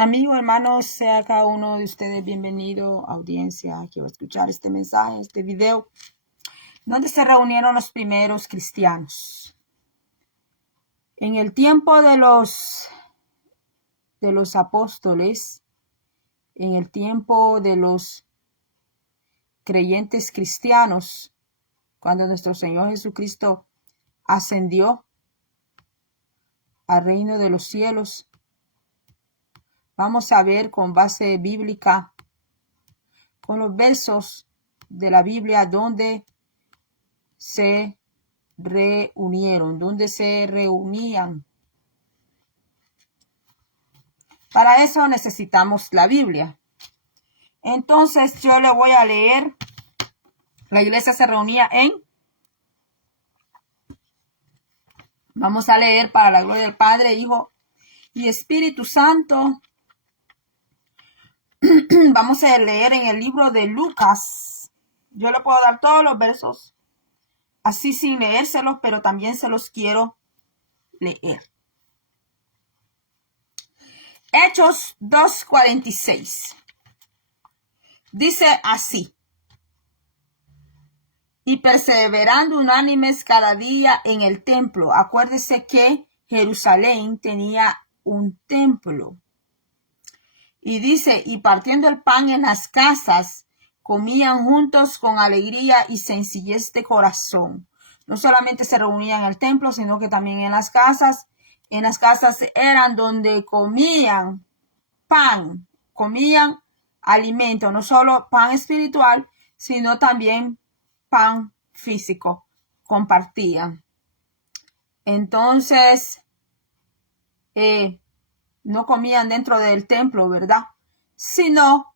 Amigos, hermanos, sea cada uno de ustedes bienvenido, audiencia que va a escuchar este mensaje, este video, donde se reunieron los primeros cristianos. En el tiempo de los apóstoles, en el tiempo de los creyentes cristianos, cuando nuestro Señor Jesucristo ascendió al reino de los cielos, vamos a ver con base bíblica, con los versos de la Biblia donde se reunieron, donde se reunían. Para eso necesitamos la Biblia. Entonces yo le voy a leer. La iglesia se reunía vamos a leer para la gloria del Padre, Hijo y Espíritu Santo. Vamos a leer en el libro de Lucas. Yo le puedo dar todos los versos así sin leérselos, pero también se los quiero leer. Hechos 2:46. Dice así: y perseverando unánimes cada día en el templo. Acuérdese que Jerusalén tenía un templo. Y dice, y partiendo el pan en las casas, comían juntos con alegría y sencillez de corazón. No solamente se reunían en el templo, sino que también en las casas. En las casas eran donde comían pan, comían alimento, no solo pan espiritual, sino también pan físico, compartían. Entonces, no comían dentro del templo, ¿verdad? Sino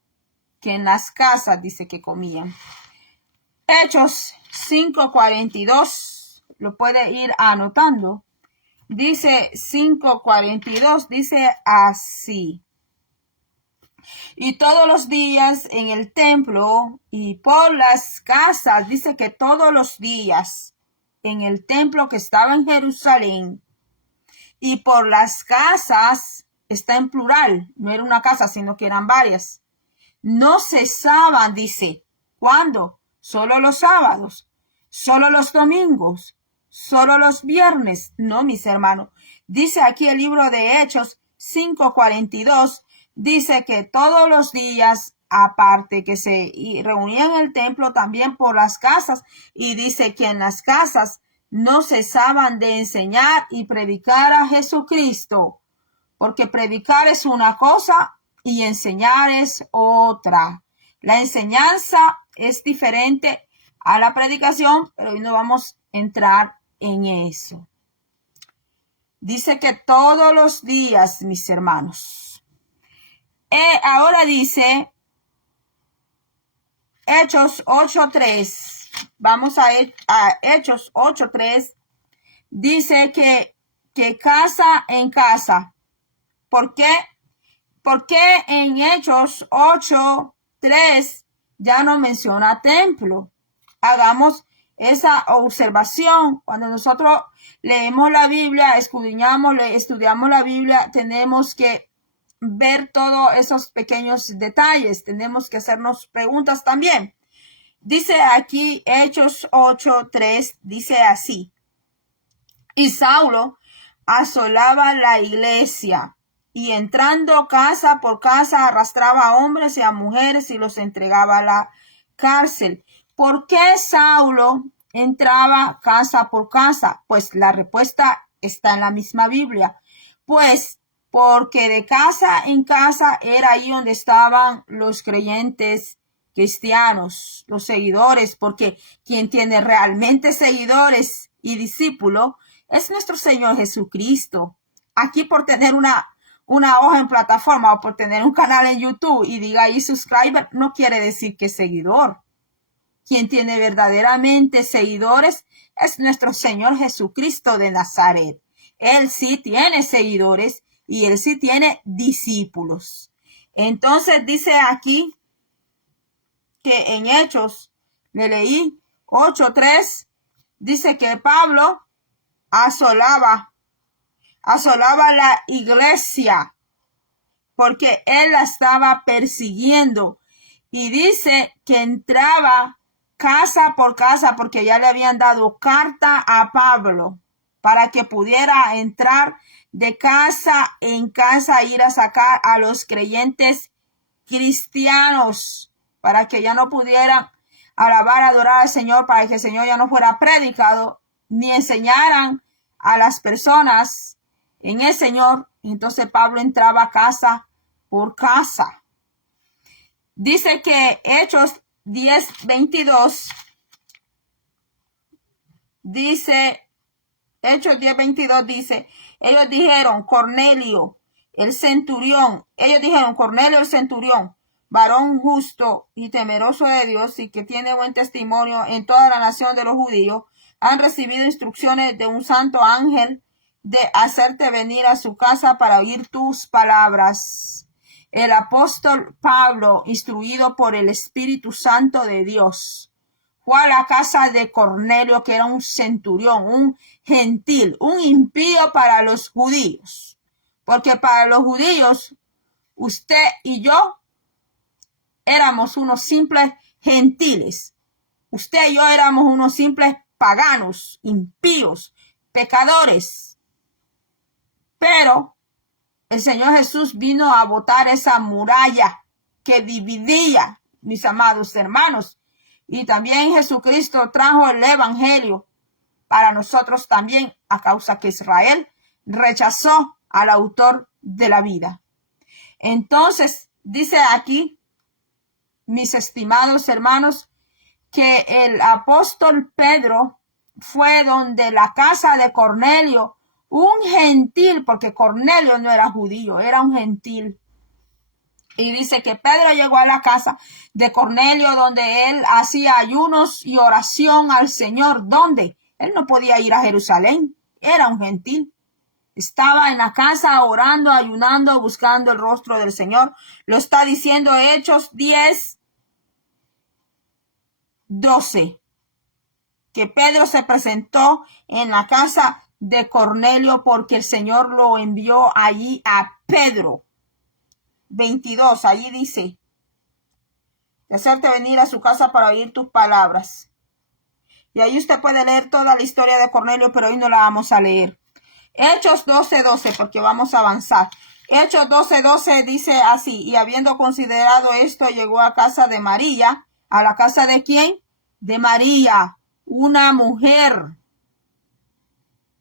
que en las casas dice que comían. Hechos 5:42, lo puede ir anotando. Dice 5:42, dice así: y todos los días en el templo y por las casas, dice que todos los días en el templo que estaba en Jerusalén y por las casas, está en plural, no era una casa, sino que eran varias. No cesaban, dice, ¿cuándo? Solo los sábados, solo los domingos, solo los viernes. No, mis hermanos. Dice aquí el libro de Hechos 5:42, dice que todos los días, aparte que se reunían en el templo, también por las casas, y dice que en las casas no cesaban de enseñar y predicar a Jesucristo, porque predicar es una cosa y enseñar es otra. La enseñanza es diferente a la predicación, pero hoy no vamos a entrar en eso. Dice que todos los días, mis hermanos. Ahora dice Hechos 8:3. Vamos a Hechos 8:3. Dice que casa en casa. ¿Por qué? Porque en Hechos 8:3 ya no menciona templo. Hagamos esa observación. Cuando nosotros leemos la Biblia, estudiamos la Biblia, tenemos que ver todos esos pequeños detalles. Tenemos que hacernos preguntas también. Dice aquí Hechos 8:3, dice así: y Saulo asolaba la iglesia y entrando casa por casa arrastraba a hombres y a mujeres y los entregaba a la cárcel. ¿Por qué Saulo entraba casa por casa? Pues la respuesta está en la misma Biblia. Pues porque de casa en casa era ahí donde estaban los creyentes cristianos, los seguidores, porque quien tiene realmente seguidores y discípulos es nuestro Señor Jesucristo. Aquí por tener una hoja en plataforma o por tener un canal en YouTube y diga ahí subscriber, no quiere decir que es seguidor. Quien tiene verdaderamente seguidores es nuestro Señor Jesucristo de Nazaret. Él sí tiene seguidores y él sí tiene discípulos. Entonces dice aquí que en Hechos, le leí 8:3, dice que Pablo asolaba la iglesia porque él la estaba persiguiendo. Y dice que entraba casa por casa porque ya le habían dado carta a Pablo para que pudiera entrar de casa en casa e ir a sacar a los creyentes cristianos para que ya no pudieran alabar, adorar al Señor, para que el Señor ya no fuera predicado ni enseñaran a las personas en el Señor. Entonces Pablo entraba casa por casa. Dice que Hechos 10:22 dice, Hechos 10:22 dice, ellos dijeron, Cornelio el centurión, varón justo y temeroso de Dios y que tiene buen testimonio en toda la nación de los judíos, han recibido instrucciones de un santo ángel de hacerte venir a su casa para oír tus palabras. El apóstol Pablo, instruido por el Espíritu Santo de Dios, fue a la casa de Cornelio, que era un centurión, un gentil, un impío para los judíos. Porque para los judíos, usted y yo éramos unos simples gentiles. Usted y yo éramos unos simples paganos, impíos, pecadores. Pero el Señor Jesús vino a botar esa muralla que dividía, mis amados hermanos. Y también Jesucristo trajo el evangelio para nosotros también, a causa que Israel rechazó al autor de la vida. Entonces, dice aquí, mis estimados hermanos, que el apóstol Pedro fue donde la casa de Cornelio, un gentil, porque Cornelio no era judío, era un gentil. Y dice que Pedro llegó a la casa de Cornelio, donde él hacía ayunos y oración al Señor. ¿Dónde? Él no podía ir a Jerusalén, era un gentil. Estaba en la casa orando, ayunando, buscando el rostro del Señor. Lo está diciendo Hechos 10:12. Que Pedro se presentó en la casa de Cornelio porque el Señor lo envió allí a Pedro. 22, allí dice, de hacerte venir a su casa para oír tus palabras. Y ahí usted puede leer toda la historia de Cornelio, pero hoy no la vamos a leer. Hechos 12:12, porque vamos a avanzar. Hechos 12:12 dice así, y habiendo considerado esto, llegó a casa de María. ¿A la casa de quién? De María, una mujer.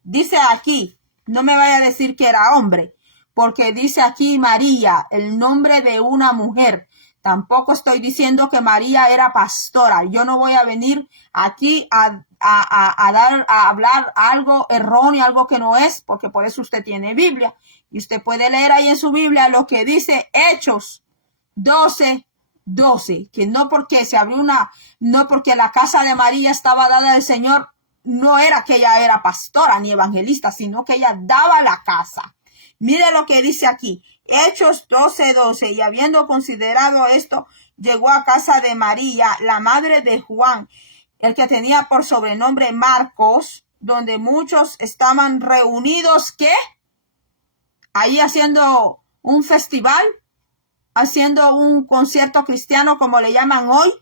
Dice aquí, no me vaya a decir que era hombre, porque dice aquí María, el nombre de una mujer. Tampoco estoy diciendo que María era pastora. Yo no voy a venir aquí a hablar algo erróneo, algo que no es, porque por eso usted tiene Biblia. Y usted puede leer ahí en su Biblia lo que dice Hechos 12:12, que no porque se abrió no porque la casa de María estaba dada al Señor, no era que ella era pastora ni evangelista, sino que ella daba la casa. Mire lo que dice aquí, Hechos 12:12, y habiendo considerado esto, llegó a casa de María, la madre de Juan, el que tenía por sobrenombre Marcos, donde muchos estaban reunidos, ¿qué? Ahí haciendo un festival, haciendo un concierto cristiano, como le llaman hoy,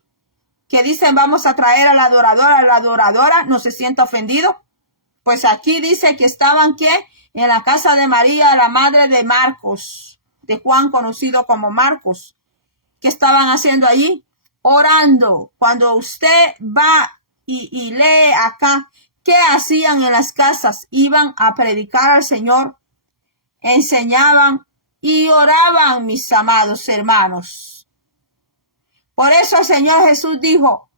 que dicen vamos a traer a la adoradora, no se sienta ofendido. Pues aquí dice que estaban, ¿qué? En la casa de María, la madre de Marcos, de Juan, conocido como Marcos. ¿Qué estaban haciendo allí? Orando. Cuando usted va y lee acá, ¿qué hacían en las casas? Iban a predicar al Señor, enseñaban y oraban, mis amados hermanos. Por eso el Señor Jesús dijo,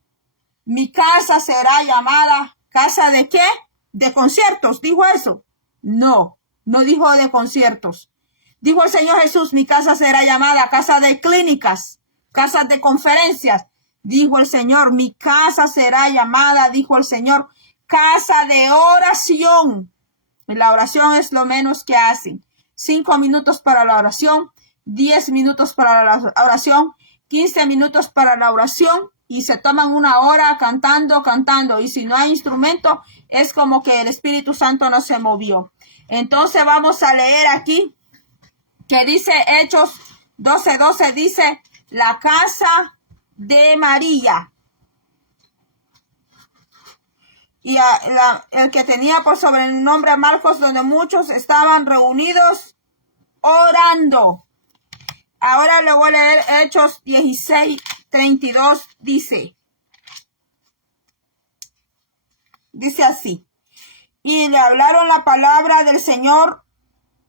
mi casa será llamada casa de ¿qué? De conciertos, ¿dijo eso? No, no dijo de conciertos. Dijo el Señor Jesús, mi casa será llamada casa de clínicas, casas de conferencias. Dijo el Señor, mi casa será llamada, dijo el Señor, casa de oración. Y la oración es lo menos que hacen. 5 minutos para la oración, 10 minutos para la oración, 15 minutos para la oración, y se toman 1 hora cantando. Y si no hay instrumento, es como que el Espíritu Santo no se movió. Entonces vamos a leer aquí que dice Hechos 12:12 dice, la casa de María. Y el que tenía por sobrenombre Marcos, donde muchos estaban reunidos orando. Ahora le voy a leer Hechos 16:32, dice así. Y le hablaron la palabra del Señor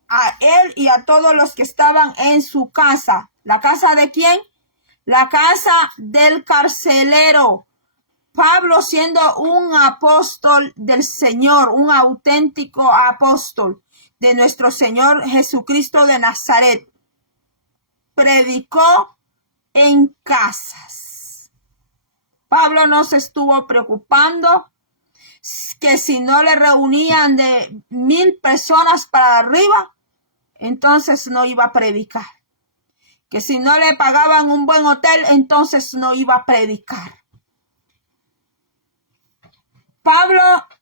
a él y a todos los que estaban en su casa. ¿La casa de quién? La casa del carcelero. Pablo, siendo un apóstol del Señor, un auténtico apóstol de nuestro Señor Jesucristo de Nazaret, predicó en casas. Pablo no se estuvo preocupando que si no le reunían de 1,000 personas para arriba, entonces no iba a predicar. Que si no le pagaban un buen hotel, entonces no iba a predicar. Pablo,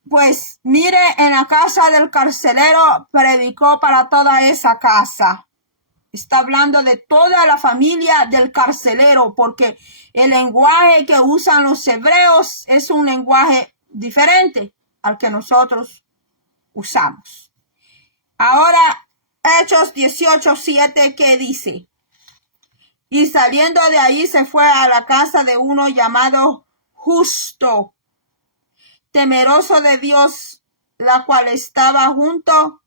pues mire, en la casa del carcelero predicó para toda esa casa. Está hablando de toda la familia del carcelero, porque el lenguaje que usan los hebreos es un lenguaje diferente al que nosotros usamos. Ahora, Hechos 18:7, ¿qué dice? Y saliendo de ahí se fue a la casa de uno llamado Justo, temeroso de Dios, la cual estaba junto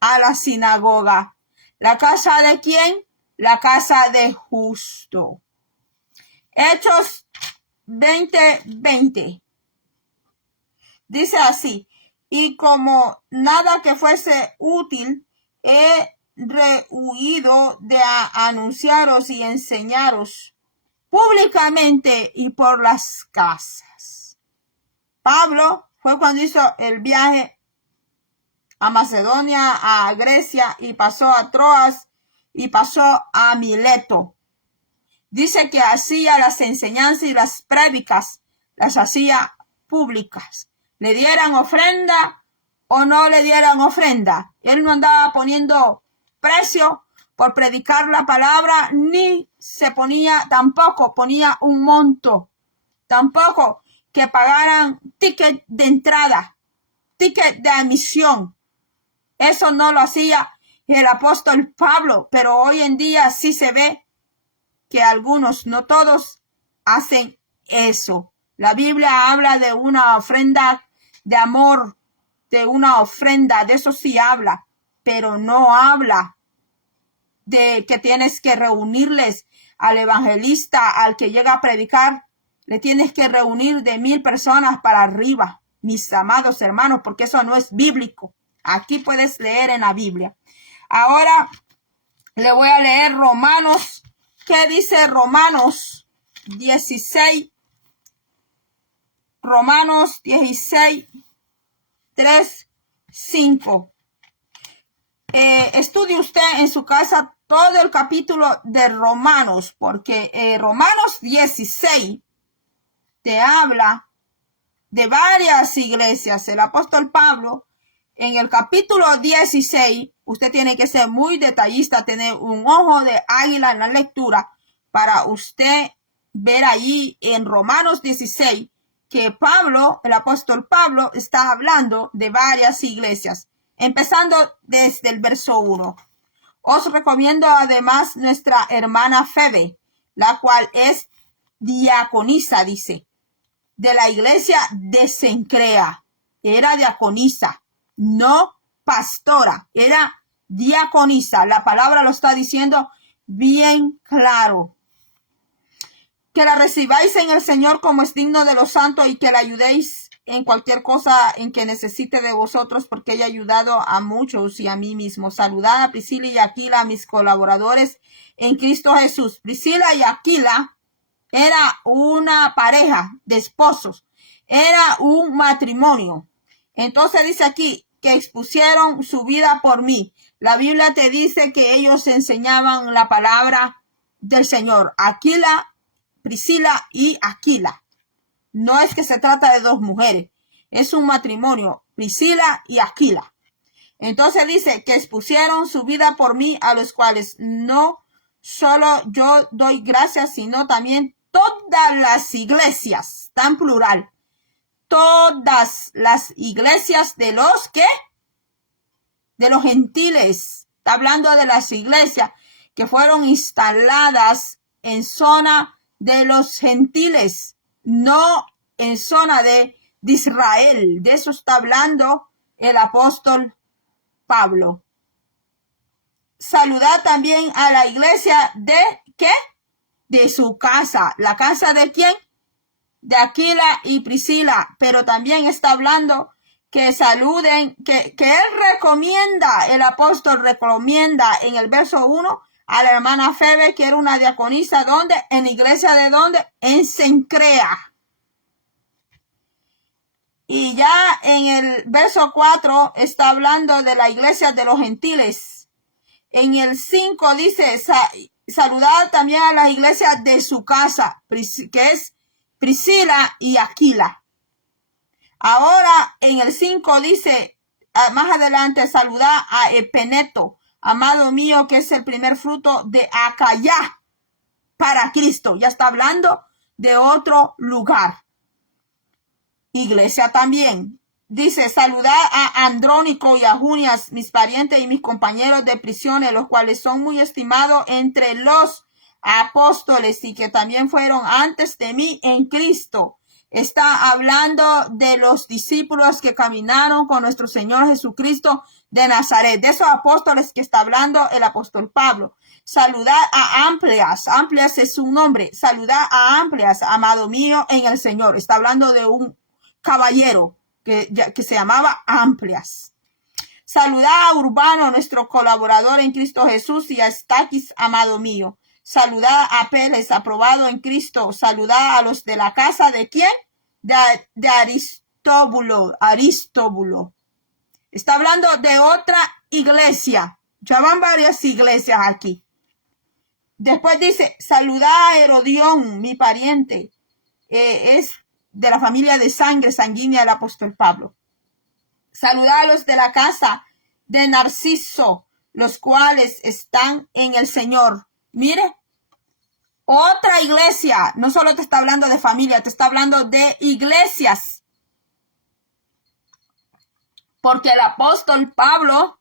a la sinagoga. ¿La casa de quién? La casa de Justo. Hechos 20:20. Dice así, y como nada que fuese útil, he rehuido de anunciaros y enseñaros públicamente y por las casas. Pablo fue cuando hizo el viaje a Macedonia, a Grecia, y pasó a Troas y pasó a Mileto. Dice que hacía las enseñanzas y las prédicas, las hacía públicas. Le dieran ofrenda o no le dieran ofrenda. Él no andaba poniendo precio por predicar la palabra, ni tampoco ponía un monto. Tampoco que pagaran ticket de entrada, ticket de admisión. Eso no lo hacía el apóstol Pablo, pero hoy en día sí se ve que algunos, no todos, hacen eso. La Biblia habla de una ofrenda de amor, de una ofrenda, de eso sí habla, pero no habla de que tienes que reunirles al evangelista, al que llega a predicar, le tienes que reunir de 1,000 personas para arriba, mis amados hermanos, porque eso no es bíblico. Aquí puedes leer en la Biblia. Ahora le voy a leer Romanos. ¿Qué dice Romanos 16? Romanos 16, 3, 5. Estudie usted en su casa todo el capítulo de Romanos, porque Romanos 16 te habla de varias iglesias. El apóstol Pablo, en el capítulo 16, usted tiene que ser muy detallista, tener un ojo de águila en la lectura para usted ver allí en Romanos 16 que Pablo, el apóstol Pablo, está hablando de varias iglesias, empezando desde el verso 1. Os recomiendo además nuestra hermana Febe, la cual es diaconisa, dice, de la iglesia de Cencrea. Era diaconisa, no pastora, era diaconisa. La palabra lo está diciendo bien claro. Que la recibáis en el Señor como es digno de los santos y que la ayudéis en cualquier cosa en que necesite de vosotros, porque ella ha ayudado a muchos y a mí mismo. Saludad a Priscila y Aquila, mis colaboradores en Cristo Jesús. Priscila y Aquila era una pareja de esposos, era un matrimonio. Entonces dice aquí que expusieron su vida por mí. La Biblia te dice que ellos enseñaban la palabra del Señor. Aquila, Priscila y Aquila. No es que se trata de dos mujeres, es un matrimonio, Priscila y Aquila. Entonces dice que expusieron su vida por mí, a los cuales no solo yo doy gracias, sino también todas las iglesias, tan plural, todas las iglesias de los que, de los gentiles. Está hablando de las iglesias que fueron instaladas en zona de los gentiles, no en zona de Israel. De eso está hablando el apóstol Pablo. Saludad también a la iglesia de, ¿qué? De su casa. ¿La casa de quién? De Aquila y Priscila. Pero también está hablando que saluden, que él recomienda, el apóstol recomienda en el verso 1 a la hermana Febe, que era una diaconisa, ¿dónde? En la iglesia de ¿dónde? En Cencrea. Y ya en el verso 4 está hablando de la iglesia de los gentiles. En el 5 dice, saludad también a las iglesias de su casa, que es Priscila y Aquila. Ahora en el 5 dice, más adelante, saludad a Epeneto, amado mío, que es el primer fruto de Acaya para Cristo. Ya está hablando de otro lugar. Iglesia también. Dice, saludad a Andrónico y a Junias, mis parientes y mis compañeros de prisiones, los cuales son muy estimados entre los apóstoles y que también fueron antes de mí en Cristo. Está hablando de los discípulos que caminaron con nuestro Señor Jesucristo de Nazaret. De esos apóstoles que está hablando el apóstol Pablo. Saludad a Amplias. Amplias es su nombre. Saludad a Amplias, amado mío en el Señor. Está hablando de un caballero que se llamaba Amplias. Saludad a Urbano, nuestro colaborador en Cristo Jesús, y a Estaquis, amado mío. Saludad a Pérez, aprobado en Cristo. Saludad a los de la casa de ¿quién? De Aristóbulo. Está hablando de otra iglesia. Ya van varias iglesias aquí. Después dice, saludad a Herodión, mi pariente. Es de la familia de sangre sanguínea del apóstol Pablo. Saludad a los de la casa de Narciso, los cuales están en el Señor. Mire, otra iglesia, no solo te está hablando de familia, te está hablando de iglesias. Porque el apóstol Pablo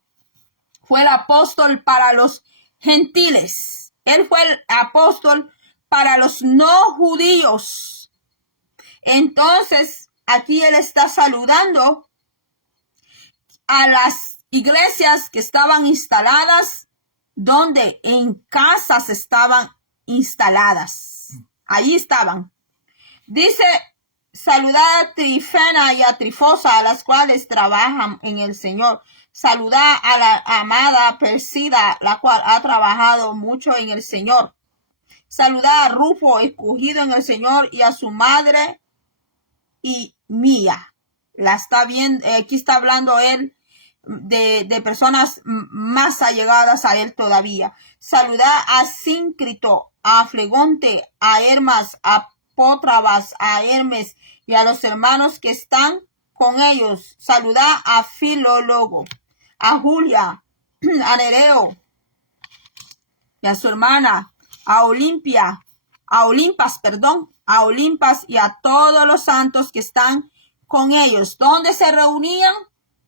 fue el apóstol para los gentiles. Él fue el apóstol para los no judíos. Entonces, aquí él está saludando a las iglesias que estaban instaladas, donde en casas estaban instaladas. Ahí estaban. Dice, saludad a Trifena y a Trifosa, a las cuales trabajan en el Señor. Saludad a la amada Persida, la cual ha trabajado mucho en el Señor. Saludad a Rufo, escogido en el Señor, y a su madre y mía. La está viendo, aquí está hablando él de personas más allegadas a él todavía. Saludad a Síncrito, a Flegonte, a Hermas, a Pótrabas, a Hermes y a los hermanos que están con ellos. Saludad a Filólogo, a Julia, a Nereo y a su hermana, a Olimpas, y a todos los santos que están con ellos. ¿Dónde se reunían?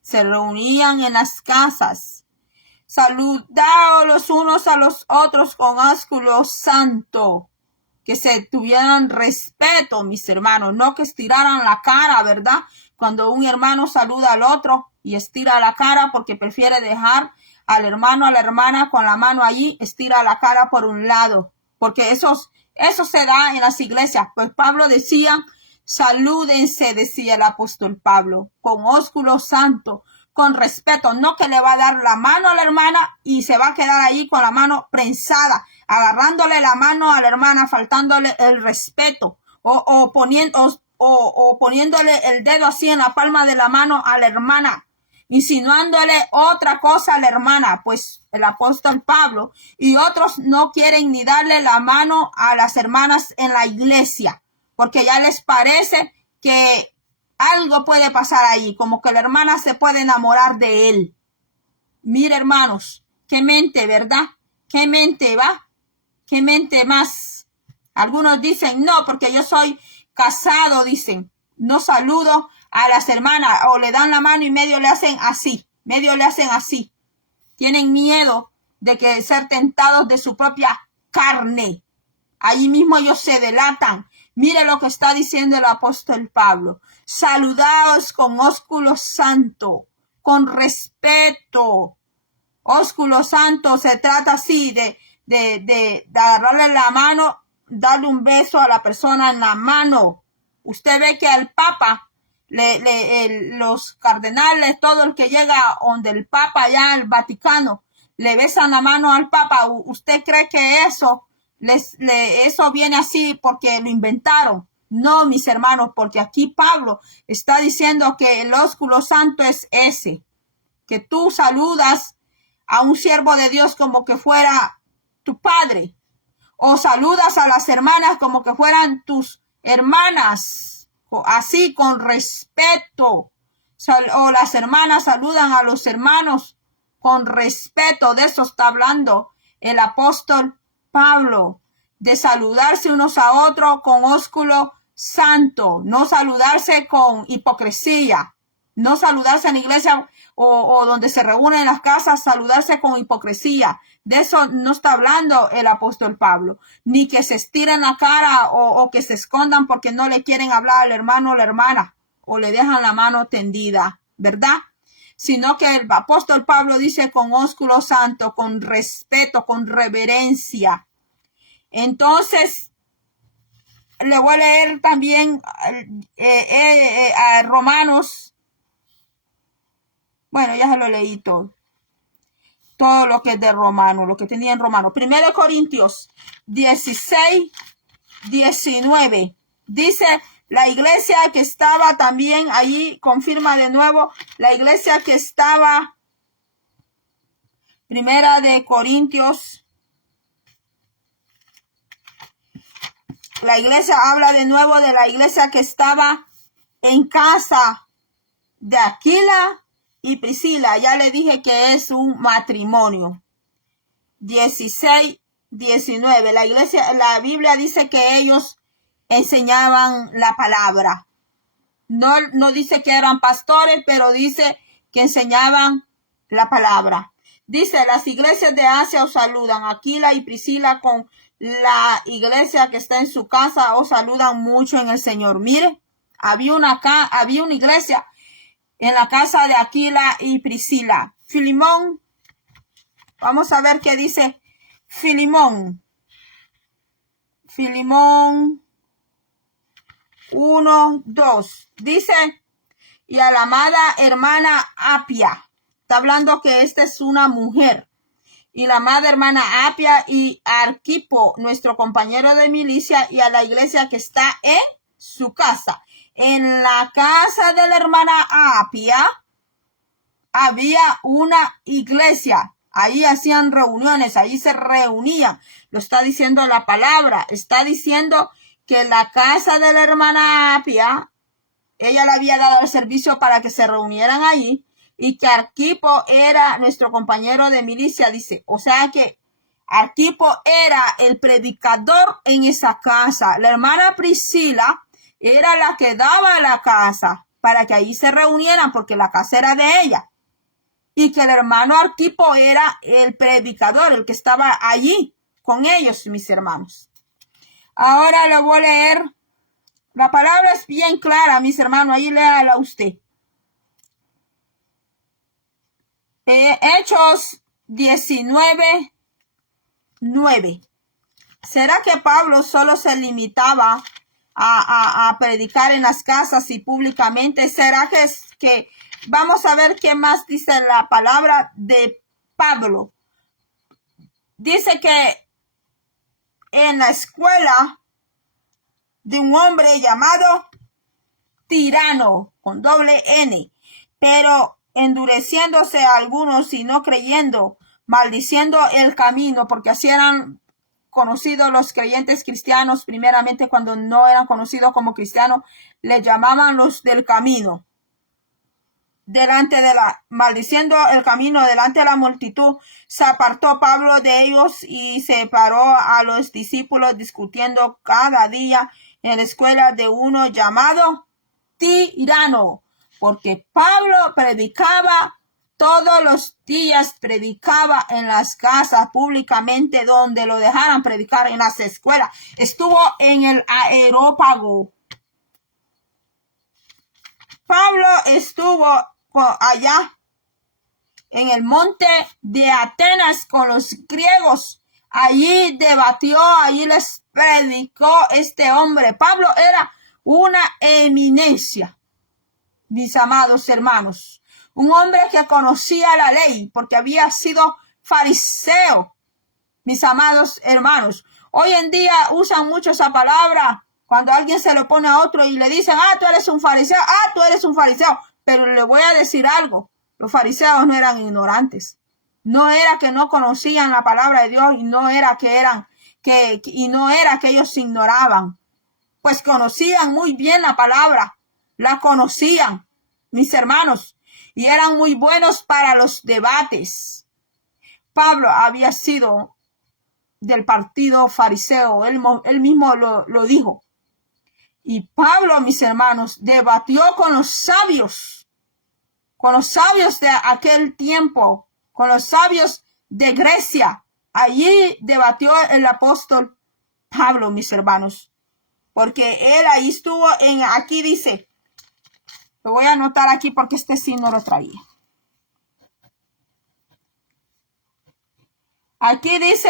Se reunían en las casas. Saludaos los unos a los otros con ósculo santo. Que se tuvieran respeto, mis hermanos, no que estiraran la cara, ¿verdad? Cuando un hermano saluda al otro y estira la cara porque prefiere dejar al hermano, a la hermana con la mano allí, estira la cara por un lado, porque eso se da en las iglesias. Pues Pablo decía, salúdense, decía el apóstol Pablo, con ósculo santo, con respeto, no que le va a dar la mano a la hermana y se va a quedar ahí con la mano prensada, agarrándole la mano a la hermana, faltándole el respeto, o poniéndole el dedo así en la palma de la mano a la hermana, insinuándole otra cosa a la hermana. Pues el apóstol Pablo y otros no quieren ni darle la mano a las hermanas en la iglesia, porque ya les parece que algo puede pasar ahí, como que la hermana se puede enamorar de él. Mire, hermanos, qué mente, ¿verdad? Qué mente, ¿va? ¿Qué mente más? Algunos dicen, no, porque yo soy casado, dicen, no saludo a las hermanas, o le dan la mano y medio le hacen así. Tienen miedo de que ser tentados de su propia carne. Allí mismo ellos se delatan. Mire lo que está diciendo el apóstol Pablo. Saludaos con ósculo santo, con respeto. Ósculo santo se trata así de agarrarle la mano, darle un beso a la persona en la mano. Usted ve que al Papa, los cardenales, todo el que llega donde el Papa allá al Vaticano, le besan la mano al Papa. ¿Usted cree que eso viene así porque lo inventaron? No, mis hermanos, porque aquí Pablo está diciendo que el ósculo santo es ese, que tú saludas a un siervo de Dios como que fuera tu padre, o saludas a las hermanas como que fueran tus hermanas, así con respeto, o las hermanas saludan a los hermanos con respeto. De eso está hablando el apóstol Pablo, de saludarse unos a otros con ósculo santo, no saludarse con hipocresía, no saludarse en la iglesia o donde se reúnen en las casas, saludarse con hipocresía. De eso no está hablando el apóstol Pablo, ni que se estiren la cara o que se escondan porque no le quieren hablar al hermano o la hermana, o le dejan la mano tendida, ¿verdad? Sino que el apóstol Pablo dice con ósculo santo, con respeto, con reverencia. Entonces, le voy a leer también a Romanos. Bueno, ya se lo leí todo. Todo lo que es de Romano, lo que tenía en Romano. 1 Corintios 16, 19. Dice la iglesia que estaba también allí, confirma de nuevo, la iglesia que estaba, 1 Corintios, la iglesia habla de nuevo de la iglesia que estaba en casa de Aquila y Priscila. Ya le dije que es un matrimonio. 16, 19. La Biblia dice que ellos enseñaban la palabra. No dice que eran pastores, pero dice que enseñaban la palabra. Dice, las iglesias de Asia os saludan. Aquila y Priscila con la iglesia que está en su casa os saludan mucho en el Señor. Mire, había una iglesia en la casa de Aquila y Priscila. Filimón, vamos a ver qué dice Filimón. Filimón 1, 2. Dice, y a la amada hermana Apia. Está hablando que esta es una mujer. Y la amada hermana Apia y Arquipo, nuestro compañero de milicia, y a la iglesia que está en su casa. En la casa de la hermana Apia había una iglesia. Ahí hacían reuniones, ahí se reunían. Lo está diciendo la palabra. Está diciendo que la casa de la hermana Apia, ella le había dado el servicio para que se reunieran ahí, y que Arquipo era nuestro compañero de milicia, dice. O sea que Arquipo era el predicador en esa casa. La hermana Priscila era la que daba la casa para que ahí se reunieran, porque la casa era de ella. Y que el hermano Arquipo era el predicador, el que estaba allí con ellos, mis hermanos. Ahora le voy a leer. La palabra es bien clara, mis hermanos. Ahí léala usted. Hechos 19, 9. ¿Será que Pablo solo se limitaba a predicar en las casas y públicamente? ¿Será que vamos a ver qué más dice la palabra de Pablo? Dice que en la escuela de un hombre llamado Tirano, con doble N, pero endureciéndose a algunos y no creyendo, maldiciendo el camino, porque así eran conocidos los creyentes cristianos. Primeramente, cuando no eran conocidos como cristianos, les llamaban los del camino. maldiciendo el camino delante de la multitud, se apartó Pablo de ellos y separó a los discípulos discutiendo cada día en la escuela de uno llamado Tirano, porque Pablo predicaba todos los días, predicaba en las casas públicamente donde lo dejaran predicar, en las escuelas. Estuvo en el Areópago. Pablo estuvo allá en el monte de Atenas con los griegos. Allí debatió, allí les predicó este hombre. Pablo era una eminencia, mis amados hermanos. Un hombre que conocía la ley porque había sido fariseo, mis amados hermanos. Hoy en día usan mucho esa palabra cuando alguien se lo pone a otro y le dicen, tú eres un fariseo, tú eres un fariseo. Pero le voy a decir algo, los fariseos no eran ignorantes. No era que no conocían la palabra de Dios y no era que ellos ignoraban. Pues conocían muy bien la palabra, la conocían, mis hermanos, y eran muy buenos para los debates. Pablo había sido del partido fariseo, él mismo lo dijo. Y Pablo, mis hermanos, debatió con los sabios de aquel tiempo, con los sabios de Grecia. Allí debatió el apóstol Pablo, mis hermanos, porque él ahí estuvo aquí dice, lo voy a anotar aquí porque este sí no lo traía. Aquí dice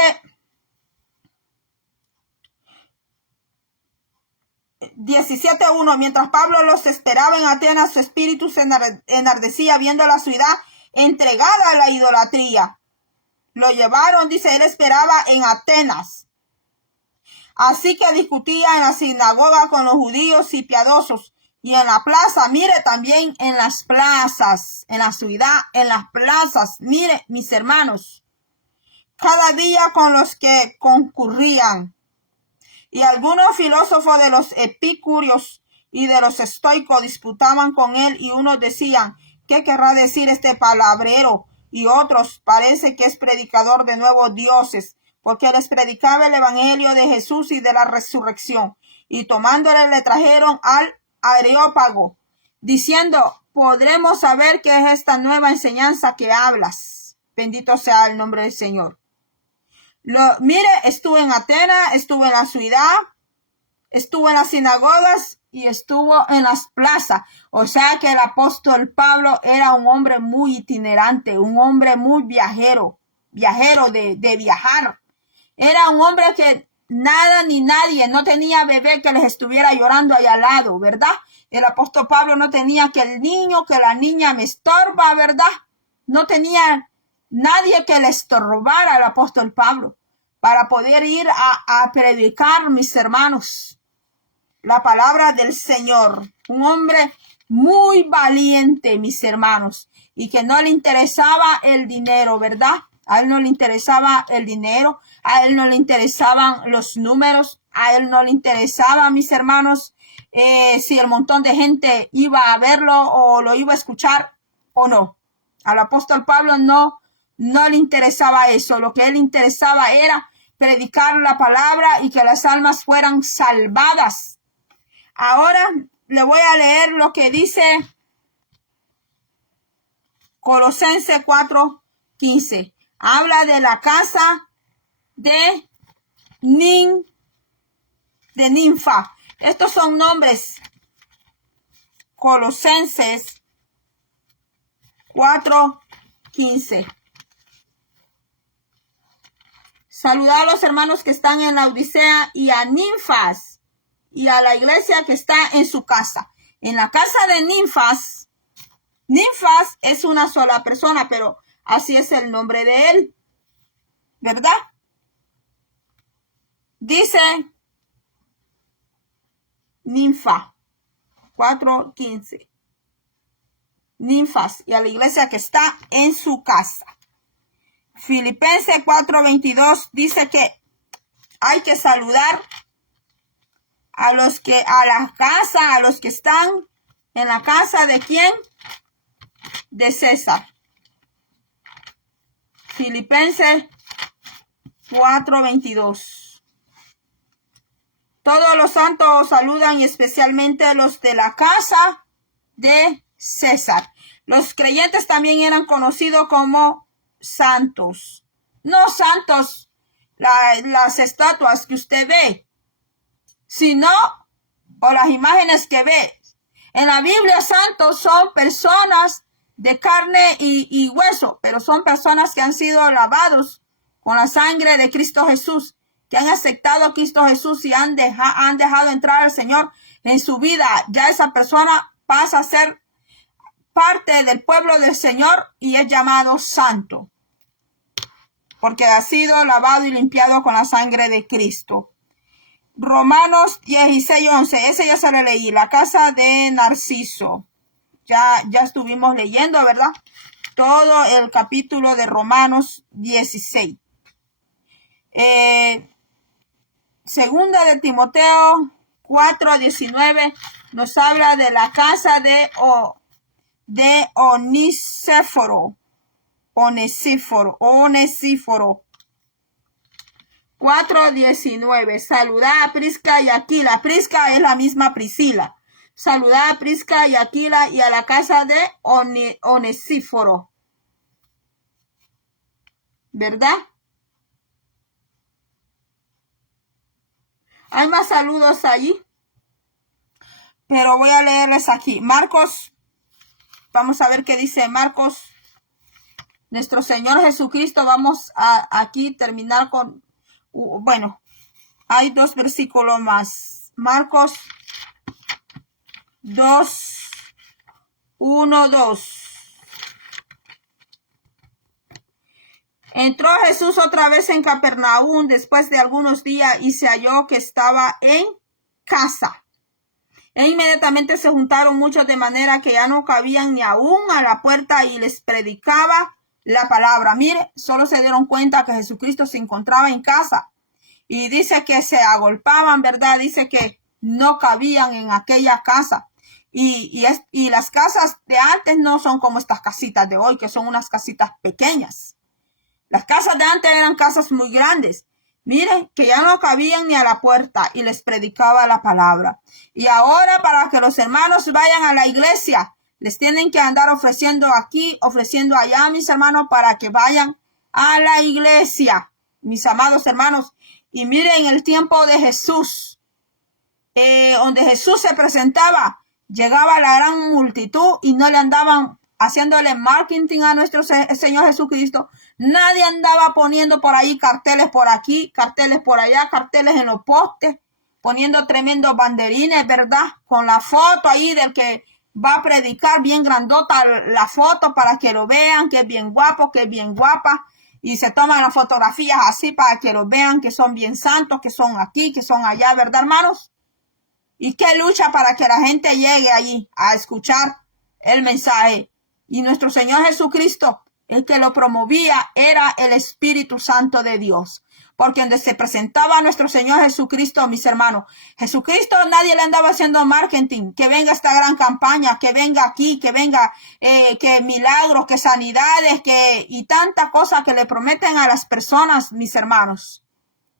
17:1, mientras Pablo los esperaba en Atenas, su espíritu se enardecía viendo la ciudad entregada a la idolatría. Lo llevaron, dice, él esperaba en Atenas. Así que discutía en la sinagoga con los judíos y piadosos, y en la plaza, mire, también en las plazas, en la ciudad, en las plazas, mire, mis hermanos, cada día con los que concurrían. Y algunos filósofos de los epicúreos y de los estoicos disputaban con él, y unos decían, ¿qué querrá decir este palabrero? Y otros, parece que es predicador de nuevos dioses, porque les predicaba el evangelio de Jesús y de la resurrección. Y tomándole le trajeron al Areópago, diciendo, ¿podremos saber qué es esta nueva enseñanza que hablas? Bendito sea el nombre del Señor. Mire, estuvo en Atenas, estuvo en la ciudad, estuvo en las sinagogas y estuvo en las plazas. O sea que el apóstol Pablo era un hombre muy itinerante, un hombre muy viajero de viajar. Era un hombre que nada ni nadie, no tenía bebé que les estuviera llorando ahí al lado, ¿verdad? El apóstol Pablo no tenía que el niño, que la niña me estorba, ¿verdad? No tenía nadie que le estorbara al apóstol Pablo para poder ir a predicar, mis hermanos, la palabra del Señor. Un hombre muy valiente, mis hermanos, y que no le interesaba el dinero, ¿verdad? A él no le interesaba el dinero, a él no le interesaban los números, a él no le interesaba, mis hermanos, si el montón de gente iba a verlo o lo iba a escuchar o no. Al apóstol Pablo no le interesaba eso. Lo que él interesaba era predicar la palabra y que las almas fueran salvadas. Ahora le voy a leer lo que dice Colosenses 4:15. Habla de la casa de Ninfa. Estos son nombres. Colosenses 4:15. Saludar a los hermanos que están en la Odisea y a Ninfas y a la iglesia que está en su casa. En la casa de Ninfas es una sola persona, pero así es el nombre de él, ¿verdad? Dice Ninfa 4:15. Ninfas y a la iglesia que está en su casa. Filipenses 4:22 dice que hay que saludar a los que están en la casa de ¿quién? de César. Filipenses 4:22. Todos los santos os saludan y especialmente los de la casa de César. Los creyentes también eran conocidos como santos. No santos, las estatuas que usted ve, sino, o las imágenes que ve. En la Biblia, santos son personas de carne y hueso, pero son personas que han sido lavados con la sangre de Cristo Jesús, que han aceptado a Cristo Jesús y han dejado entrar al Señor en su vida. Ya esa persona pasa a ser parte del pueblo del Señor y es llamado santo, porque ha sido lavado y limpiado con la sangre de Cristo. Romanos 16:11, ese ya se lo leí, la casa de Narciso. Ya estuvimos leyendo, ¿verdad? Todo el capítulo de Romanos 16. Segunda de Timoteo 4:19 nos habla de la casa de Onesíforo. 4:19. Saludad a Prisca y Aquila. Prisca es la misma Priscila. Saludad a Prisca y Aquila y a la casa de Onesíforo. ¿Verdad? Hay más saludos allí, pero voy a leerles aquí. Marcos, vamos a ver qué dice Marcos. Nuestro Señor Jesucristo, vamos a aquí terminar con, bueno, hay 2 versículos más. Marcos 2:1-2. Entró Jesús otra vez en Capernaum después de algunos días y se halló que estaba en casa. E inmediatamente se juntaron muchos de manera que ya no cabían ni aún a la puerta y les predicaba la palabra. Mire, solo se dieron cuenta que Jesucristo se encontraba en casa. Y dice que se agolpaban, ¿verdad? Dice que no cabían en aquella casa. Y las casas de antes no son como estas casitas de hoy, que son unas casitas pequeñas. Las casas de antes eran casas muy grandes. Miren, que ya no cabían ni a la puerta y les predicaba la palabra. Y ahora, para que los hermanos vayan a la iglesia, les tienen que andar ofreciendo aquí, ofreciendo allá, mis hermanos, para que vayan a la iglesia, mis amados hermanos. Y miren el tiempo de Jesús, donde Jesús se presentaba, llegaba la gran multitud y no le andaban haciéndole marketing a nuestro Señor Jesucristo. Nadie andaba poniendo por ahí carteles por aquí, carteles por allá, carteles en los postes, poniendo tremendos banderines, ¿verdad? Con la foto ahí del que va a predicar, bien grandota la foto para que lo vean, que es bien guapo, que es bien guapa. Y se toman las fotografías así para que lo vean, que son bien santos, que son aquí, que son allá, ¿verdad, hermanos? Y qué lucha para que la gente llegue allí a escuchar el mensaje. Y nuestro Señor Jesucristo, el que lo promovía, era el Espíritu Santo de Dios. Porque donde se presentaba nuestro Señor Jesucristo, mis hermanos, Jesucristo nadie le andaba haciendo marketing, que venga esta gran campaña, que venga aquí, que venga, que milagros, que sanidades, y tantas cosas que le prometen a las personas, mis hermanos.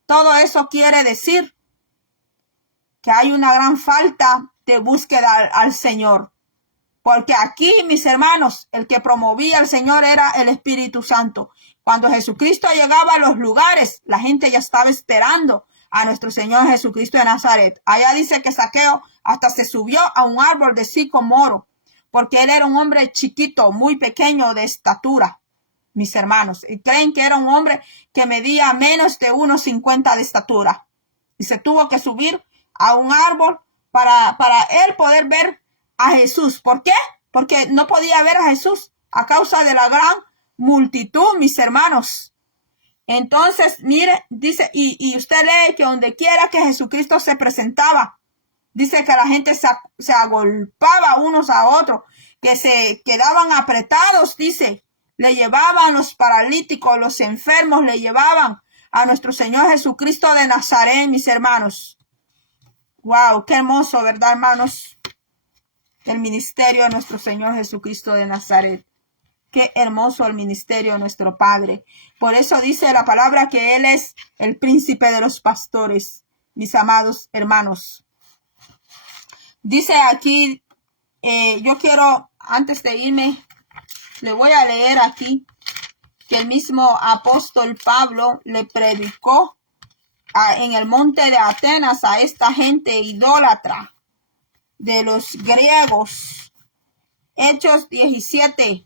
Todo eso quiere decir que hay una gran falta de búsqueda al Señor. Porque aquí, mis hermanos, el que promovía al Señor era el Espíritu Santo. Cuando Jesucristo llegaba a los lugares, la gente ya estaba esperando a nuestro Señor Jesucristo de Nazaret. Allá dice que Zaqueo hasta se subió a un árbol de sicómoro, porque él era un hombre chiquito, muy pequeño de estatura, mis hermanos. Y creen que era un hombre que medía menos de 1,50 de estatura. Y se tuvo que subir a un árbol para él poder ver a Jesús. ¿Por qué? Porque no podía ver a Jesús a causa de la gran multitud, mis hermanos. Entonces, mire, dice, y usted lee que donde quiera que Jesucristo se presentaba, dice que la gente se agolpaba unos a otros, que se quedaban apretados, dice, le llevaban los paralíticos, los enfermos, le llevaban a nuestro Señor Jesucristo de Nazaret, mis hermanos. Wow, qué hermoso, ¿verdad, hermanos? El ministerio de nuestro Señor Jesucristo de Nazaret. Qué hermoso el ministerio de nuestro Padre. Por eso dice la palabra que Él es el príncipe de los pastores, mis amados hermanos. Dice aquí, yo quiero, antes de irme, le voy a leer aquí que el mismo apóstol Pablo le predicó en el monte de Atenas a esta gente idólatra de los griegos. Hechos 17,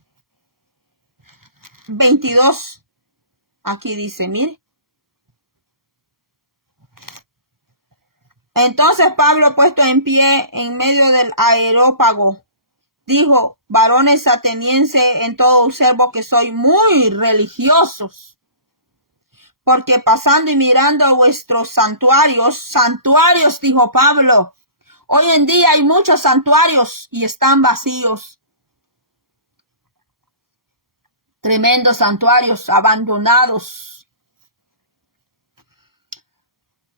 22. Aquí dice, mire. Entonces Pablo, puesto en pie en medio del areópago, dijo: varones atenienses, en todo observo que sois muy religiosos, porque pasando y mirando vuestros santuarios, dijo Pablo, hoy en día hay muchos santuarios y están vacíos. Tremendos santuarios abandonados.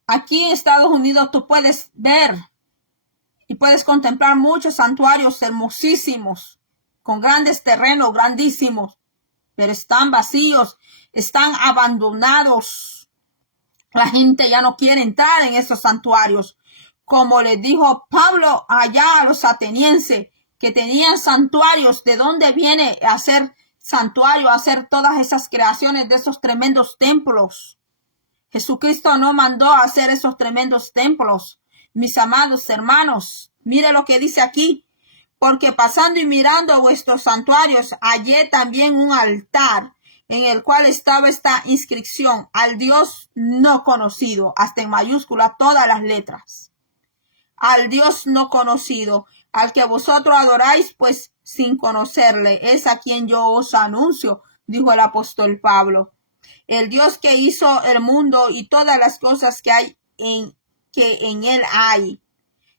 Aquí en Estados Unidos tú puedes ver y puedes contemplar muchos santuarios hermosísimos, con grandes terrenos, grandísimos, pero están vacíos, están abandonados. La gente ya no quiere entrar en esos santuarios. Como les dijo Pablo allá a los atenienses, que tenían santuarios, ¿de dónde viene a hacer santuario, a hacer todas esas creaciones de esos tremendos templos? Jesucristo no mandó a hacer esos tremendos templos. Mis amados hermanos, mire lo que dice aquí. Porque pasando y mirando vuestros santuarios, hallé también un altar en el cual estaba esta inscripción: al Dios no conocido, hasta en mayúscula todas las letras. Al Dios no conocido, al que vosotros adoráis, pues sin conocerle, es a quien yo os anuncio, dijo el apóstol Pablo. El Dios que hizo el mundo y todas las cosas que hay que en él hay.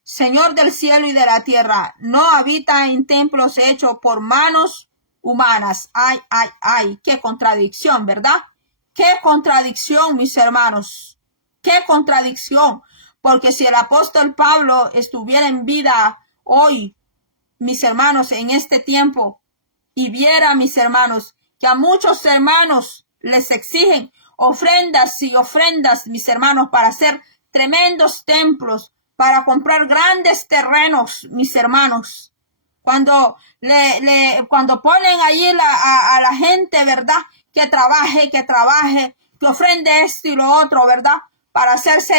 Señor del cielo y de la tierra, no habita en templos hechos por manos humanas. Ay, ay, ay, qué contradicción, ¿verdad? Qué contradicción, mis hermanos. Qué contradicción. Porque si el apóstol Pablo estuviera en vida hoy, mis hermanos, en este tiempo, y viera, mis hermanos, que a muchos hermanos les exigen ofrendas y ofrendas, mis hermanos, para hacer tremendos templos, para comprar grandes terrenos, mis hermanos. Cuando ponen allí a la gente, ¿verdad? Que trabaje, que ofrende esto y lo otro, ¿verdad? Para hacerse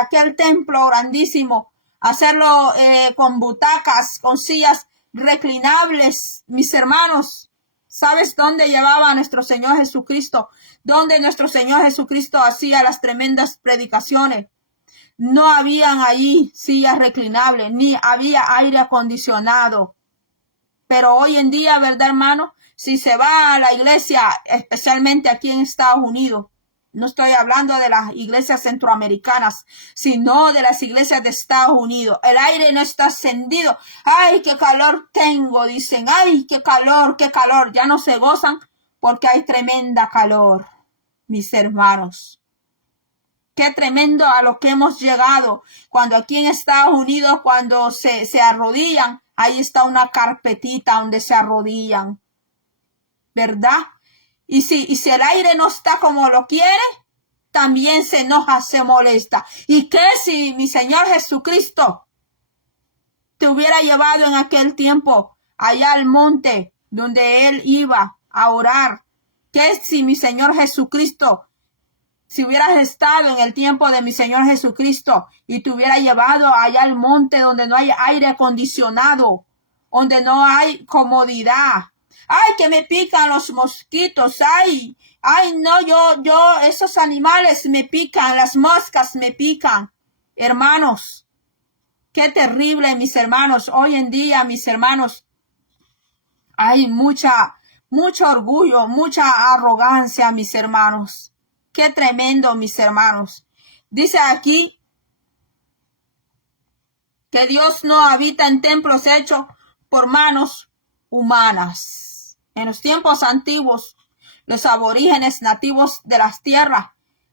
aquel templo grandísimo, hacerlo con butacas, con sillas reclinables, mis hermanos. ¿Sabes dónde llevaba a nuestro Señor Jesucristo? Donde nuestro Señor Jesucristo hacía las tremendas predicaciones. No habían ahí sillas reclinables, ni había aire acondicionado. Pero hoy en día, ¿verdad, hermano? Si se va a la iglesia, especialmente aquí en Estados Unidos, no estoy hablando de las iglesias centroamericanas, sino de las iglesias de Estados Unidos. El aire no está encendido. ¡Ay, qué calor tengo! Dicen. ¡Ay, qué calor, qué calor! Ya no se gozan porque hay tremenda calor, mis hermanos. Qué tremendo a lo que hemos llegado. Cuando aquí en Estados Unidos, cuando se arrodillan, ahí está una carpetita donde se arrodillan. ¿Verdad? Y si el aire no está como lo quiere, también se enoja, se molesta. ¿Y qué si mi Señor Jesucristo te hubiera llevado en aquel tiempo allá al monte donde Él iba a orar? ¿Qué si mi Señor Jesucristo, si hubieras estado en el tiempo de mi Señor Jesucristo y te hubiera llevado allá al monte donde no hay aire acondicionado, donde no hay comodidad? Ay, que me pican los mosquitos. Ay, no, yo, esos animales me pican, las moscas me pican. Hermanos, qué terrible, mis hermanos. Hoy en día, mis hermanos, hay mucho orgullo, mucha arrogancia, mis hermanos. Qué tremendo, mis hermanos. Dice aquí que Dios no habita en templos hechos por manos humanas. En los tiempos antiguos, los aborígenes nativos de las tierras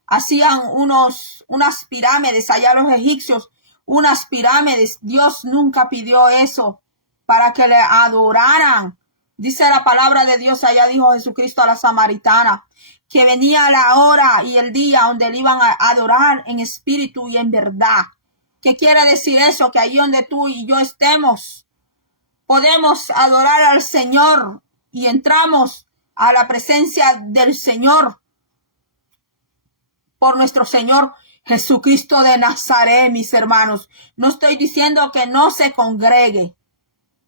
hacían unas pirámides, allá los egipcios, unas pirámides. Dios nunca pidió eso para que le adoraran. Dice la palabra de Dios, allá dijo Jesucristo a la samaritana, que venía la hora y el día donde le iban a adorar en espíritu y en verdad. ¿Qué quiere decir eso? Que ahí donde tú y yo estemos, podemos adorar al Señor y entramos a la presencia del Señor por nuestro Señor Jesucristo de Nazaret, mis hermanos. No estoy diciendo que no se congregue.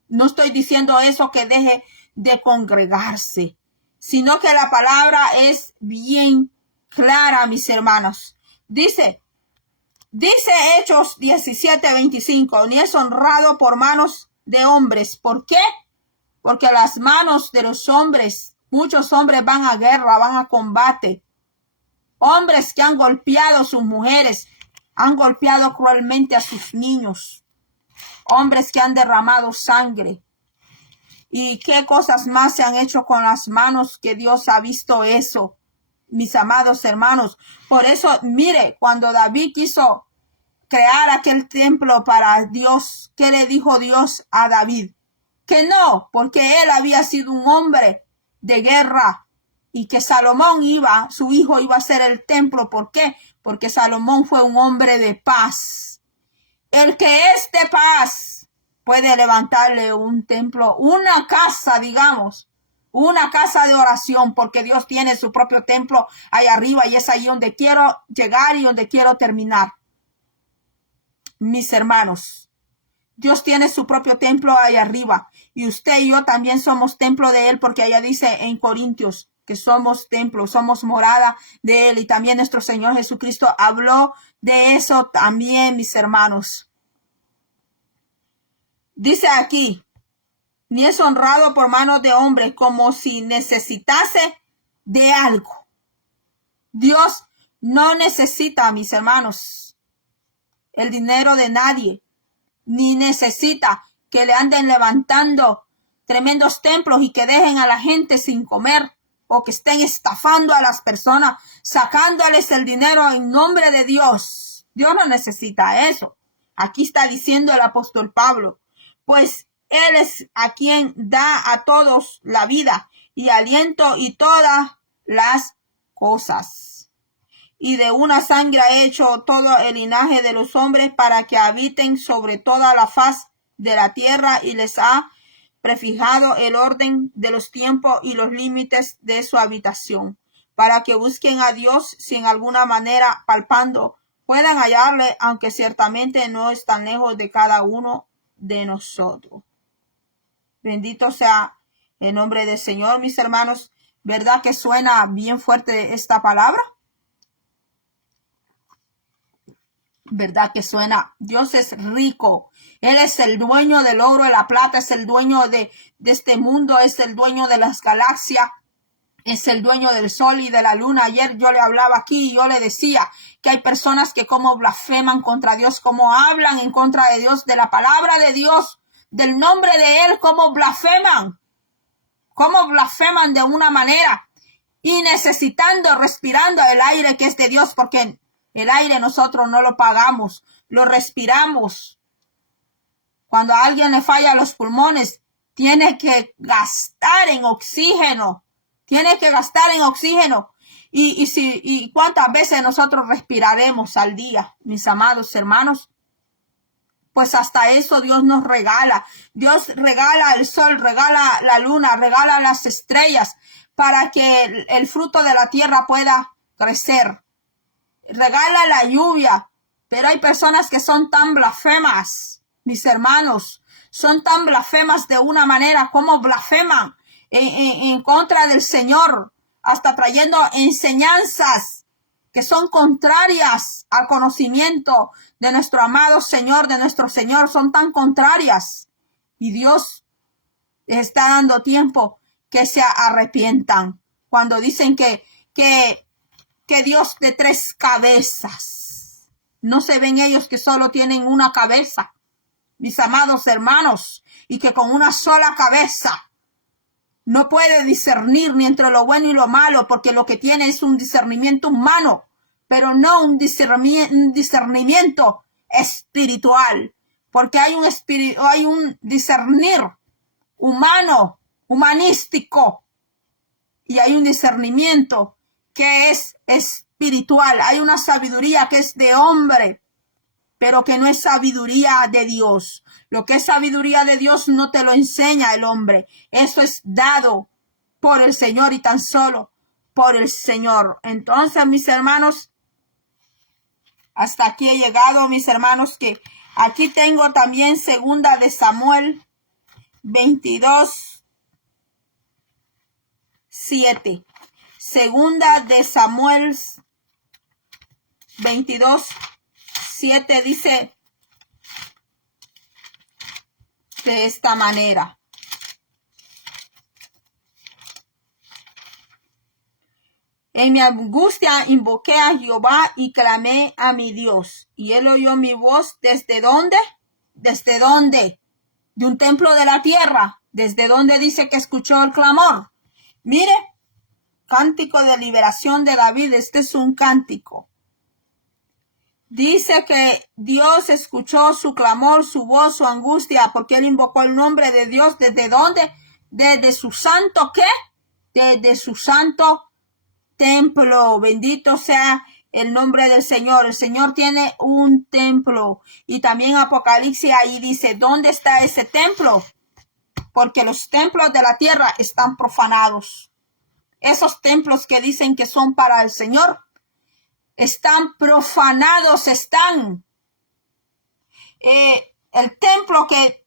No estoy diciendo eso, que deje de congregarse, sino que la palabra es bien clara, mis hermanos. Dice Hechos 17:25, ni es honrado por manos de hombres. ¿Por qué? Porque las manos de los hombres, muchos hombres van a guerra, van a combate. Hombres que han golpeado a sus mujeres, han golpeado cruelmente a sus niños. Hombres que han derramado sangre. Y qué cosas más se han hecho con las manos, que Dios ha visto eso, mis amados hermanos. Por eso, mire, cuando David quiso crear aquel templo para Dios, ¿qué le dijo Dios a David? Que no, porque él había sido un hombre de guerra y que Salomón su hijo iba a ser el templo. ¿Por qué? Porque Salomón fue un hombre de paz. El que es de paz puede levantarle un templo, una casa, digamos, una casa de oración, porque Dios tiene su propio templo ahí arriba, y es ahí donde quiero llegar y donde quiero terminar. Mis hermanos, Dios tiene su propio templo ahí arriba, y usted y yo también somos templo de Él, porque allá dice en Corintios que somos templo, somos morada de Él, y también nuestro Señor Jesucristo habló de eso también, mis hermanos. Dice aquí, ni es honrado por manos de hombres, como si necesitase de algo. Dios no necesita, mis hermanos, el dinero de nadie, ni necesita que le anden levantando tremendos templos y que dejen a la gente sin comer, o que estén estafando a las personas, sacándoles el dinero en nombre de Dios. Dios no necesita eso. Aquí está diciendo el apóstol Pablo, pues Él es a quien da a todos la vida y aliento y todas las cosas. Y de una sangre ha hecho todo el linaje de los hombres para que habiten sobre toda la faz de la tierra, y les ha prefijado el orden de los tiempos y los límites de su habitación, para que busquen a Dios si en alguna manera palpando puedan hallarle, aunque ciertamente no están lejos de cada uno de nosotros. Bendito sea el nombre del Señor, mis hermanos. ¿Verdad que suena bien fuerte esta palabra? ¿Verdad que suena? Dios es rico. Él es el dueño del oro y la plata, es el dueño de este mundo, es el dueño de las galaxias, es el dueño del sol y de la luna. Ayer yo le hablaba aquí y yo le decía que hay personas que como blasfeman contra Dios, como hablan en contra de Dios, de la palabra de Dios, del nombre de Él, como blasfeman de una manera, y necesitando, respirando el aire que es de Dios, porque el aire nosotros no lo pagamos, lo respiramos. Cuando a alguien le falla los pulmones, tiene que gastar en oxígeno. Y cuántas veces nosotros respiraremos al día, mis amados hermanos. Pues hasta eso Dios nos regala. Dios regala el sol, regala la luna, regala las estrellas para que el fruto de la tierra pueda crecer. Regala la lluvia, pero hay personas que son tan blasfemas, mis hermanos, son tan blasfemas de una manera, como blasfeman en contra del Señor, hasta trayendo enseñanzas que son contrarias al conocimiento de nuestro amado Señor, de nuestro Señor, son tan contrarias. Y Dios está dando tiempo que se arrepientan. Cuando dicen que Dios de 3 cabezas, no se ven ellos que solo tienen una cabeza, mis amados hermanos, y que con una sola cabeza no puede discernir ni entre lo bueno y lo malo, porque lo que tiene es un discernimiento humano, pero no un discernimiento espiritual, porque hay un discernir humano humanístico y hay un discernimiento que es espiritual. Hay una sabiduría que es de hombre, pero que no es sabiduría de Dios. Lo que es sabiduría de Dios no te lo enseña el hombre. Eso es dado por el Señor y tan solo por el Señor. Entonces, mis hermanos, hasta aquí he llegado, mis hermanos, que aquí tengo también segunda de Samuel 22:7. Segunda de Samuel 22:7 dice de esta manera. En mi angustia invoqué a Jehová y clamé a mi Dios. Y él oyó mi voz. ¿Desde dónde? ¿Desde dónde? De un templo de la tierra. ¿Desde dónde dice que escuchó el clamor? Mire, cántico de liberación de David. Este es un cántico. Dice que Dios escuchó su clamor, su voz, su angustia, porque él invocó el nombre de Dios. ¿Desde dónde? Desde su santo, ¿qué? Desde su santo templo. Bendito sea el nombre del Señor. El Señor tiene un templo. Y también Apocalipsis ahí dice, ¿dónde está ese templo? Porque los templos de la tierra están profanados. Esos templos que dicen que son para el Señor están profanados, están. El templo que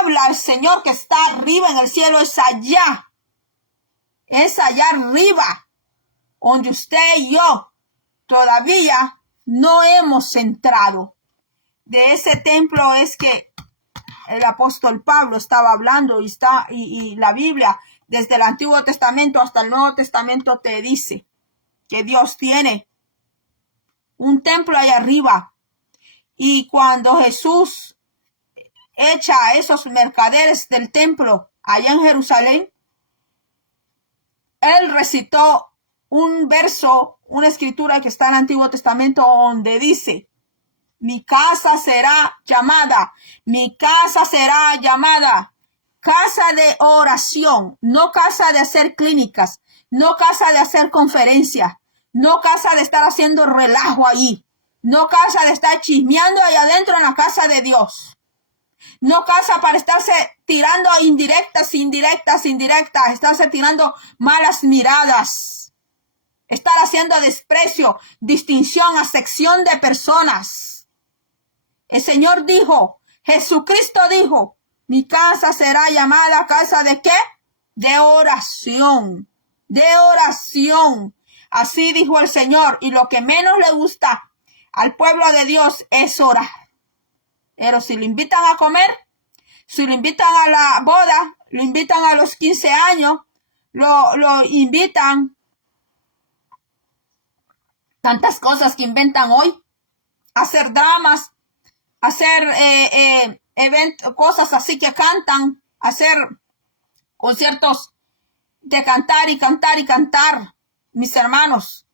habla el Señor que está arriba en el cielo es allá arriba, donde usted y yo todavía no hemos entrado. De ese templo es que el apóstol Pablo estaba hablando y la Biblia desde el Antiguo Testamento hasta el Nuevo Testamento te dice que Dios tiene un templo allá arriba. Y cuando Jesús echa a esos mercaderes del templo allá en Jerusalén, él recitó un verso, una escritura que está en el Antiguo Testamento donde dice, mi casa será llamada casa de oración, no casa de hacer clínicas, no casa de hacer conferencias, no casa de estar haciendo relajo allí, no casa de estar chismeando allá adentro en la casa de Dios, no casa para estarse tirando indirectas, estarse tirando malas miradas, estar haciendo desprecio, distinción, acepción de personas. El Señor dijo, Jesucristo dijo, mi casa será llamada casa de ¿qué? De oración, Así dijo el Señor, y lo que menos le gusta al pueblo de Dios es orar. Pero si lo invitan a comer, si lo invitan a la boda, lo invitan a los 15 años, lo invitan, tantas cosas que inventan hoy, hacer dramas, hacer eventos, cosas así que cantan, hacer conciertos de cantar y cantar y cantar. Mis hermanos,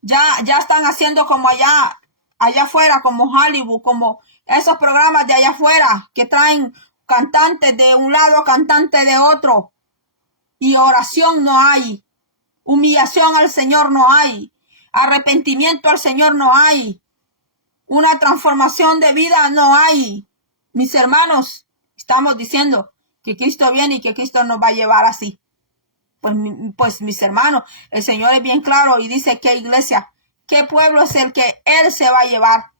ya están haciendo como allá afuera, como Hollywood, como esos programas de allá afuera que traen cantantes de un lado, cantantes de otro, y oración no hay, humillación al Señor no hay, arrepentimiento al Señor no hay, una transformación de vida no hay. Mis hermanos, estamos diciendo que Cristo viene y que Cristo nos va a llevar así. Pues mis hermanos, el Señor es bien claro y dice qué iglesia, qué pueblo es el que Él se va a llevar.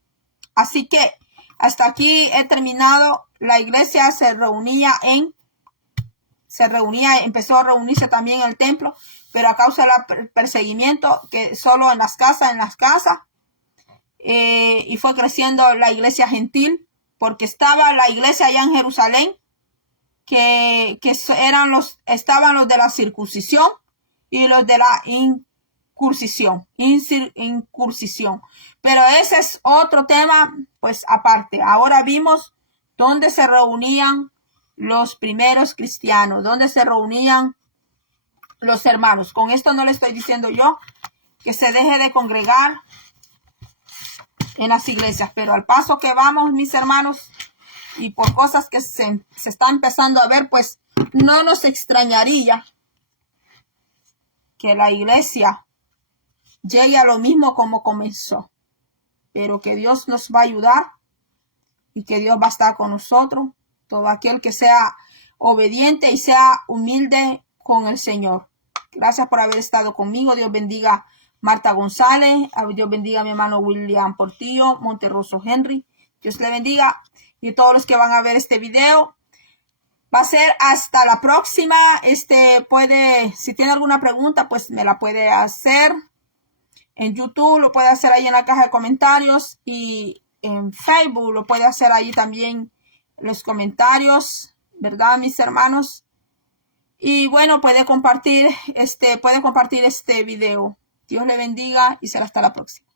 Así que hasta aquí he terminado. La iglesia empezó a reunirse también en el templo, pero a causa del perseguimiento, que solo en las casas, y fue creciendo la iglesia gentil, porque estaba la iglesia allá en Jerusalén, que estaban los de la circuncisión y los de la incursión. Pero ese es otro tema, pues aparte. Ahora vimos dónde se reunían los primeros cristianos, dónde se reunían los hermanos. Con esto no le estoy diciendo yo que se deje de congregar en las iglesias, pero al paso que vamos, mis hermanos, y por cosas que se está empezando a ver, pues no nos extrañaría que la iglesia llegue a lo mismo como comenzó, pero que Dios nos va a ayudar y que Dios va a estar con nosotros, todo aquel que sea obediente y sea humilde con el Señor. Gracias por haber estado conmigo. Dios bendiga a Marta González, Dios bendiga a mi hermano William Portillo, Monterroso Henry. Dios le bendiga, y a todos los que van a ver este video. Va a ser hasta la próxima. Si tiene alguna pregunta, pues me la puede hacer en YouTube, lo puede hacer ahí en la caja de comentarios, y en Facebook lo puede hacer ahí también en los comentarios, ¿verdad, mis hermanos? Y bueno, puede compartir este video. Dios le bendiga y será hasta la próxima.